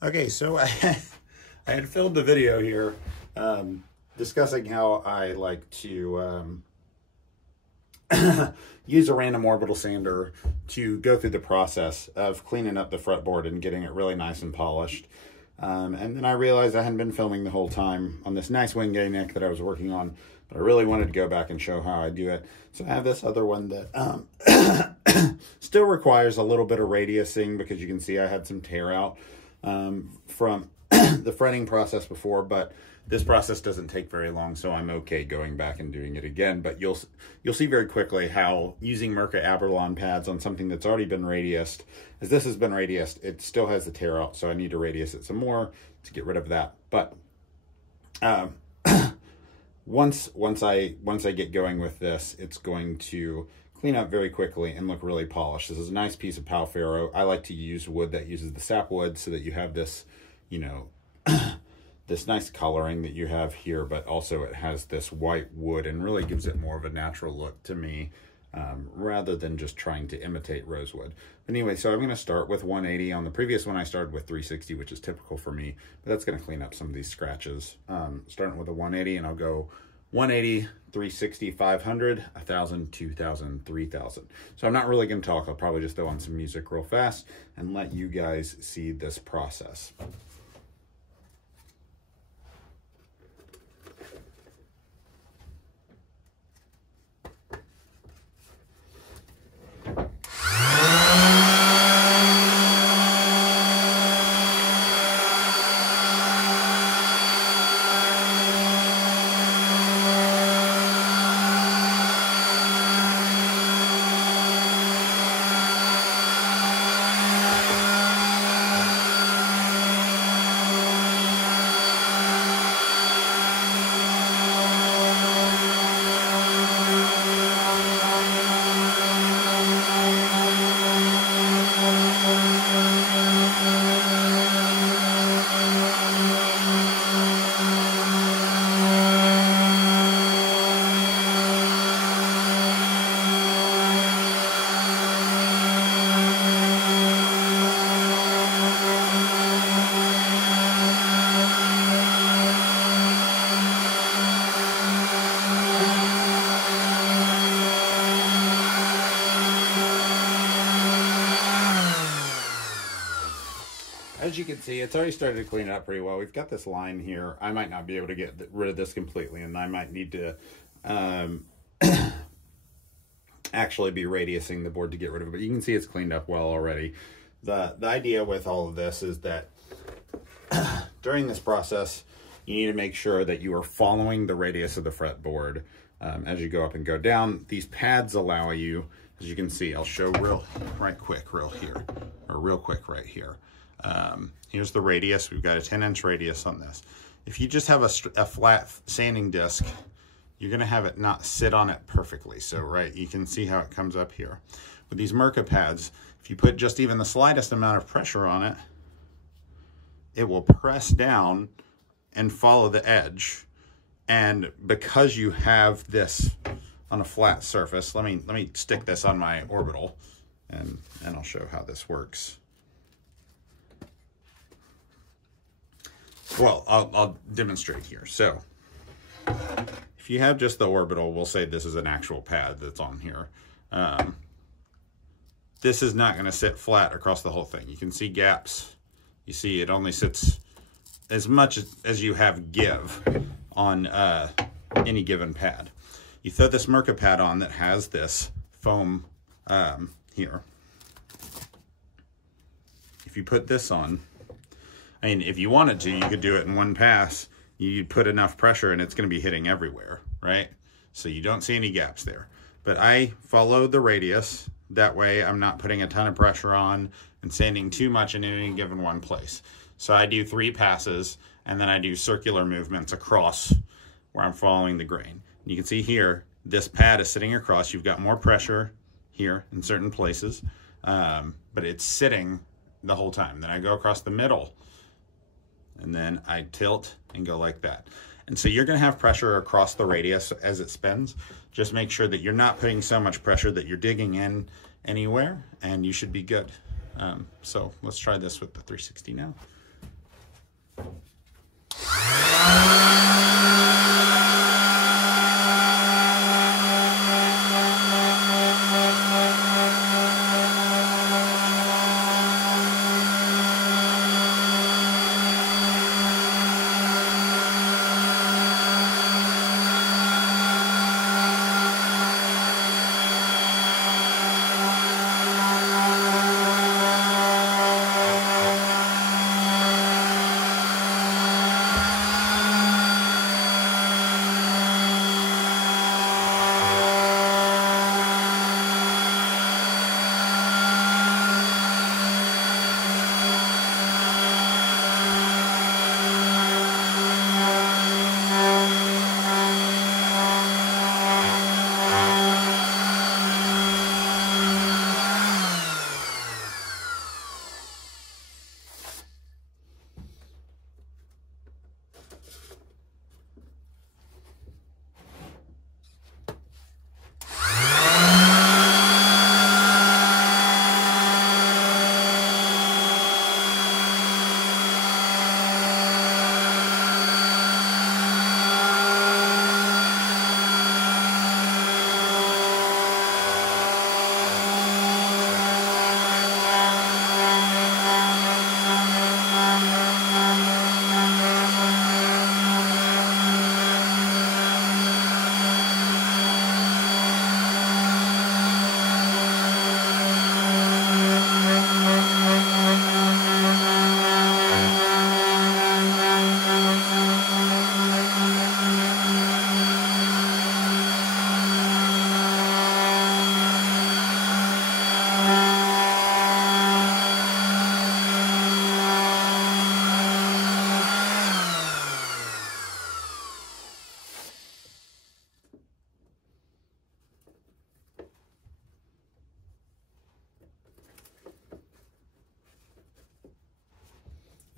Okay, so I had filmed a video here discussing how I like to use a random orbital sander to go through the process of cleaning up the fretboard and getting it really nice and polished. And then I realized I hadn't been filming the whole time on this nice wingay neck that I was working on, but I really wanted to go back and show how I do it. So I have this other one that still requires a little bit of radiusing because you can see I had some tear out from the fretting process before, but this process doesn't take very long, so I'm okay going back and doing it again. But you'll see very quickly how using Mirka Abralon pads on something that's already been radiused, as this has been radiused, it still has the tear out, so I need to radius it some more to get rid of that. But once I get going with this, it's going to clean up very quickly and look really polished. This is a nice piece of pal ferro. I like to use wood that uses the sapwood so that you have this, you know, this nice coloring that you have here, but also it has this white wood and really gives it more of a natural look to me, rather than just trying to imitate rosewood. But anyway, so I'm going to start with 180. On the previous one, I started with 360, which is typical for me, but that's going to clean up some of these scratches. Starting with a 180, and I'll go 180, 360, 500, 1,000, 2,000, 3,000. So I'm not really going to talk. I'll probably just throw on some music real fast and let you guys see this process. As you can see, it's already started to clean up pretty well. We've got this line here. I might not be able to get rid of this completely, and I might need to actually be radiusing the board to get rid of it. But you can see it's cleaned up well already. The idea with all of this is that during this process, you need to make sure that you are following the radius of the fretboard as you go up and go down. These pads allow you, as you can see, I'll show real quick right here. Here's the radius. We've got a 10-inch radius on this. If you just have a flat sanding disc, you're going to have it not sit on it perfectly. So, right, you can see how it comes up here. With these Mirka pads, if you put just even the slightest amount of pressure on it, it will press down and follow the edge. And because you have this on a flat surface, let me stick this on my orbital, and I'll show how this works. Well, I'll demonstrate here. So if you have just the orbital, we'll say this is an actual pad that's on here. This is not going to sit flat across the whole thing. You can see gaps. You see it only sits as much as you have give on any given pad. You throw this Mirka pad on that has this foam here. If you put this on, I mean, if you wanted to, you could do it in one pass. You'd put enough pressure and it's going to be hitting everywhere, right? So you don't see any gaps there. But I follow the radius. That way I'm not putting a ton of pressure on and sanding too much in any given one place. So I do 3 passes, and then I do circular movements across where I'm following the grain. You can see here, this pad is sitting across. You've got more pressure here in certain places, but it's sitting the whole time. Then I go across the middle, and then I tilt and go like that. And so you're going to have pressure across the radius as it spins. Just make sure that you're not putting so much pressure that you're digging in anywhere, and you should be good. So let's try this with the 360 now.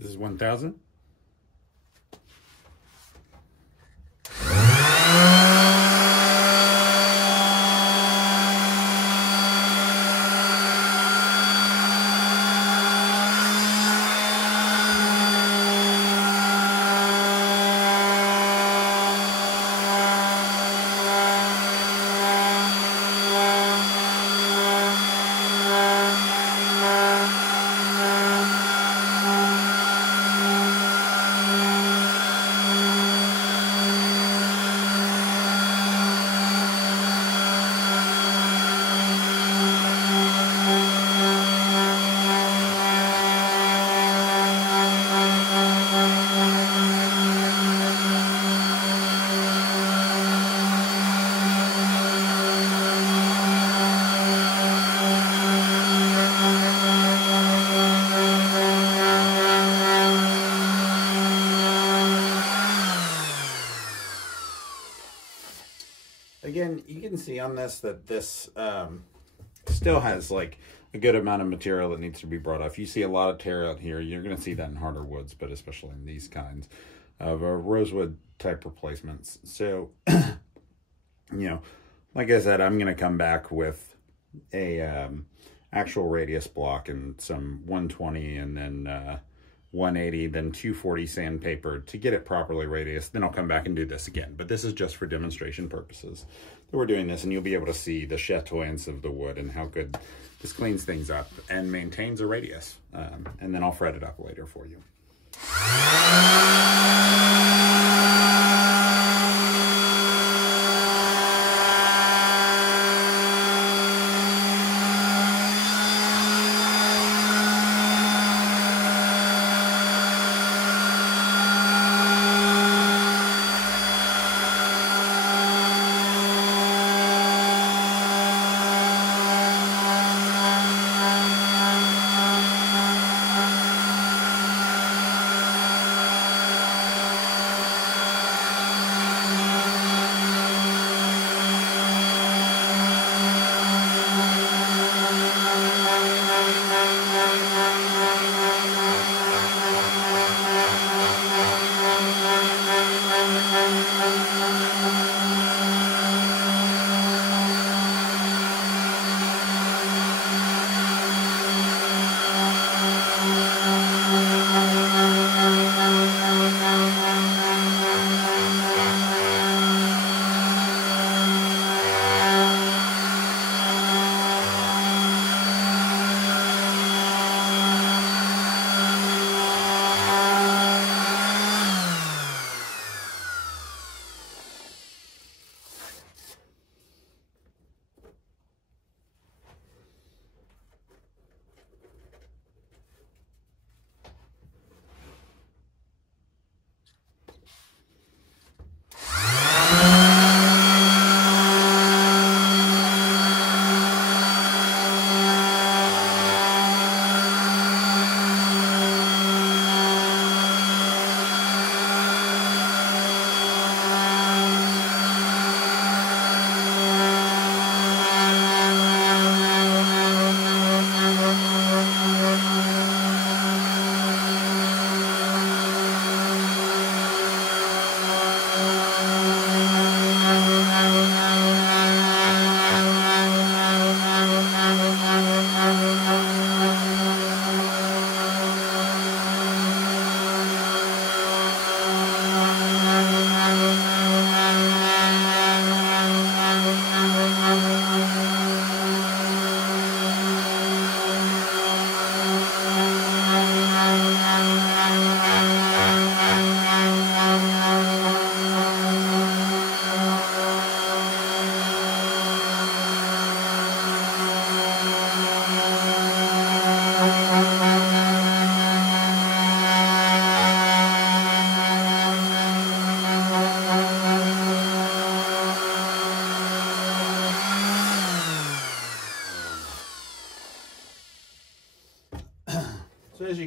This is 1000. Again, you can see on this that this still has like a good amount of material that needs to be brought off. You see a lot of tear out here. You're going to see that in harder woods, but especially in these kinds of rosewood type replacements. So, you know, like I said, I'm going to come back with a actual radius block and some 120 and then 180, then 240 sandpaper to get it properly radius. Then I'll come back and do this again. But this is just for demonstration purposes that we're doing this, and you'll be able to see the chatoyance of the wood and how good this cleans things up and maintains a radius. And then I'll fret it up later for you.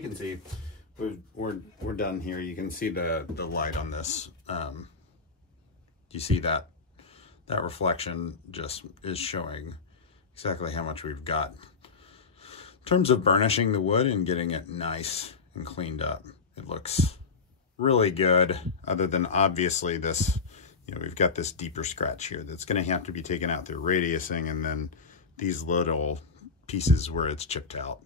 can see, we're done here. You can see the light on this. You see that reflection just is showing exactly how much we've got in terms of burnishing the wood and getting it nice and cleaned up. It looks really good, other than obviously this, you know, we've got this deeper scratch here that's going to have to be taken out through radiusing, and then these little pieces where it's chipped out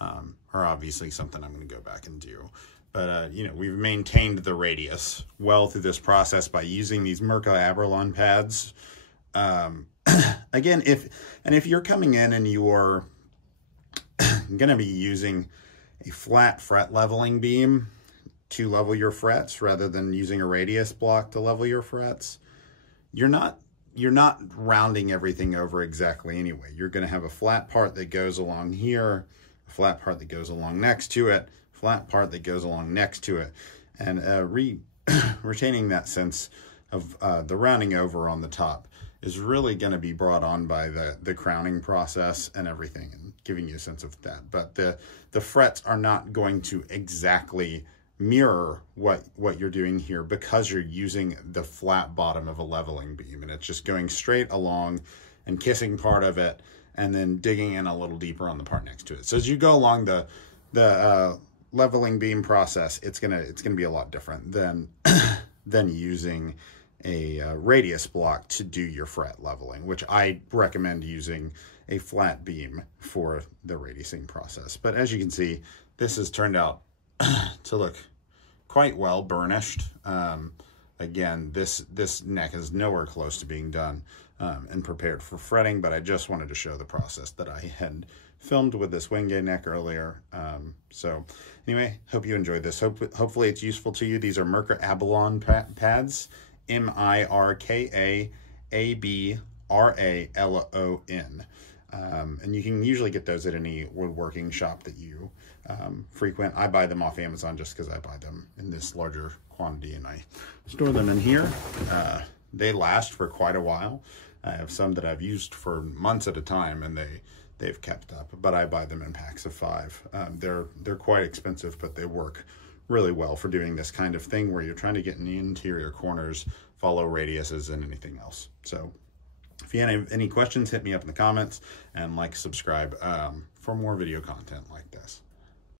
are obviously something I'm going to go back and do. But, you know, we've maintained the radius well through this process by using these Mirka Abralon pads. Again, if you're coming in and you're going to be using a flat fret leveling beam to level your frets rather than using a radius block to level your frets, you're not rounding everything over exactly anyway. You're going to have a flat part that goes along here, a flat part that goes along next to it, flat part that goes along next to it, and retaining that sense of the rounding over on the top is really going to be brought on by the crowning process and everything, and giving you a sense of that. But the frets are not going to exactly mirror what you're doing here, because you're using the flat bottom of a leveling beam, and it's just going straight along and kissing part of it and then digging in a little deeper on the part next to it. So as you go along the leveling beam process, it's gonna be a lot different than using a radius block to do your fret leveling, which I recommend using a flat beam for the radiusing process. But as you can see, this has turned out to look quite well burnished. Again, this neck is nowhere close to being done and prepared for fretting, but I just wanted to show the process that I had filmed with this wingate neck earlier. So anyway, hope you enjoyed this. Hopefully it's useful to you. These are Mirka Abralon pads, Mirka-Abralon. And you can usually get those at any woodworking shop that you frequent. I buy them off Amazon just because I buy them in this larger quantity, and I store them in here. They last for quite a while. I have some that I've used for months at a time, and they've kept up, but I buy them in packs of 5. They're quite expensive, but they work really well for doing this kind of thing where you're trying to get in the interior corners, follow radiuses, and anything else. So if you have any questions, hit me up in the comments, and like, subscribe for more video content like this.